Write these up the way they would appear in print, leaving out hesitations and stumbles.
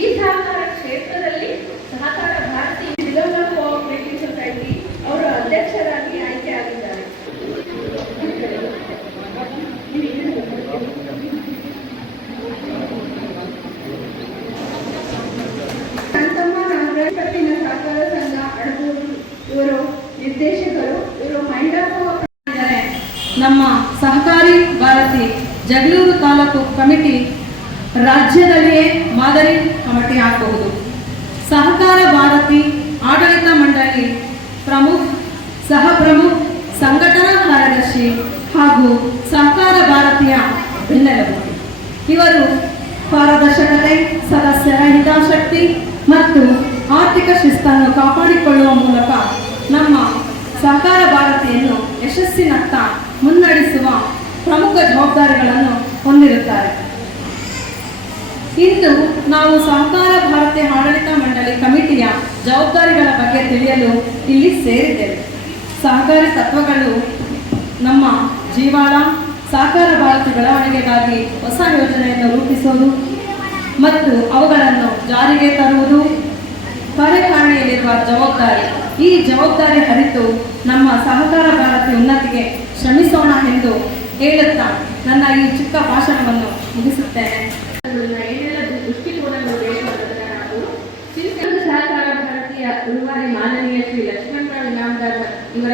ಈ ಸಹಕಾರ ಕ್ಷೇತ್ರದಲ್ಲಿ ಸಹಕಾರ ಭಾರತೀಯ ಡಿಪ್ಲೊಮಾ ಕೋಆಪರೇಟಿವ್ ಸೊಸೈಟಿ ಅವರು ಅಧ್ಯಕ್ಷರಾಗಿ ಆಯ್ಕೆಯಾಗಿದ್ದಾರೆ. ಸಹಕಾರ ಸಂಘ ಅಡಗೂರು ಇವರು ನಿರ್ದೇಶಕರು. ಇವರು ಮಹಿಳಾ ನಮ್ಮ ಸಹಕಾರಿ ಭಾರತಿ ಜಗಳೂರು ತಾಲೂಕು ಕಮಿಟಿ ರಾಜ್ಯದಲ್ಲಿಯೇ ಮಾದರಿ ಕಮಿಟಿ ಆಗಬಹುದು. ಸಹಕಾರ ಭಾರತಿ ಆಡಳಿತ ಮಂಡಳಿ ಪ್ರಮುಖ, ಸಹ ಪ್ರಮುಖ, ಸಂಘಟನಾ ಕಾರ್ಯದರ್ಶಿ ಹಾಗೂ ಸಹಕಾರ ಭಾರತೀಯ ಬೆನ್ನೆಲುಬು. ಇವರು ಪಾರದರ್ಶಕತೆ, ಸದಸ್ಯರ ಹಿತಾಸಕ್ತಿ ಮತ್ತು ಆರ್ಥಿಕ ಶಿಸ್ತನ್ನು ಕಾಪಾಡಿಕೊಳ್ಳುವ ಮೂಲಕ ನಮ್ಮ ಸಹಕಾರ ಭಾರತಿಯನ್ನು ಯಶಸ್ಸಿನತ್ತ ಮುನ್ನಡೆಸುವ ಪ್ರಮುಖ ಜವಾಬ್ದಾರಿಗಳನ್ನು ಹೊಂದಿರುತ್ತಾರೆ. ಇಂದು ನಾವು ಸಹಕಾರ ಭಾರತೀಯ ಆಡಳಿತ ಮಂಡಳಿ ಕಮಿಟಿಯ ಜವಾಬ್ದಾರಿಗಳ ಬಗ್ಗೆ ತಿಳಿಯಲು ಇಲ್ಲಿ ಸೇರಿದ್ದೇವೆ. ಸಹಕಾರಿ ತತ್ವಗಳು ನಮ್ಮ ಜೀವಾಳ ಸಹಕಾರ ಭಾರತಿ ಬೆಳವಣಿಗೆಗಾಗಿ ಹೊಸ ಯೋಜನೆಯನ್ನು ರೂಪಿಸುವುದು ಮತ್ತು ಅವುಗಳನ್ನು ಜಾರಿಗೆ ತರುವುದು ಕಾರ್ಯಕಾರಿಣಿಯಲ್ಲಿರುವ ಜವಾಬ್ದಾರಿ. ಈ ಜವಾಬ್ದಾರಿ ಅರಿತು ನಮ್ಮ ಸಹಕಾರ ಭಾರತಿ ಉನ್ನತಿಗೆ ಶ್ರಮಿಸೋಣ ಎಂದು ಹೇಳುತ್ತಾ ನನ್ನ ಈ ಚಿಕ್ಕ ಭಾಷಣವನ್ನು ಮುಗಿಸುತ್ತೇನೆ. ಏನೆಲ್ಲ ದೃಷ್ಟಿಕೋನಗಳು ಬೇಕು ಅನ್ನೋದನ್ನ ನಾವು ಸಹಕಾರ ಭಾರತೀಯ ಉಳುವಾರಿ ಮಾನನೀಯ ಶ್ರೀ ಲಕ್ಷ್ಮಣರಾವ್ ಇನಾಮದಾರ್ ಇವರ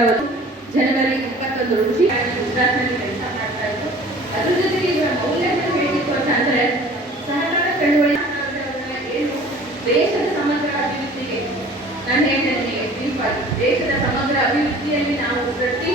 ಜನವರಿ 21 ಋಷಿ ಗುಜರಾತ್ನಲ್ಲಿ ಕೆಲಸ ಮಾಡ್ತಾ ಇದ್ರು. ಅದ್ರ ಜೊತೆಗೆ ಇವರ ಮೌಲ್ಯವನ್ನು ಹೇಳಲಿಕ್ಕೆ ಅಂತಂದ್ರೆ ಸಹಕಾರ ಚಳುವಳಿ ಏನು ದೇಶದ ಸಮಗ್ರ ಅಭಿವೃದ್ಧಿಗೆ ನಾನು ಹೇಳ್ತೇನೆ. ದೇಶದ ಸಮಗ್ರ ಅಭಿವೃದ್ಧಿಯಲ್ಲಿ ನಾವು ಪ್ರತಿ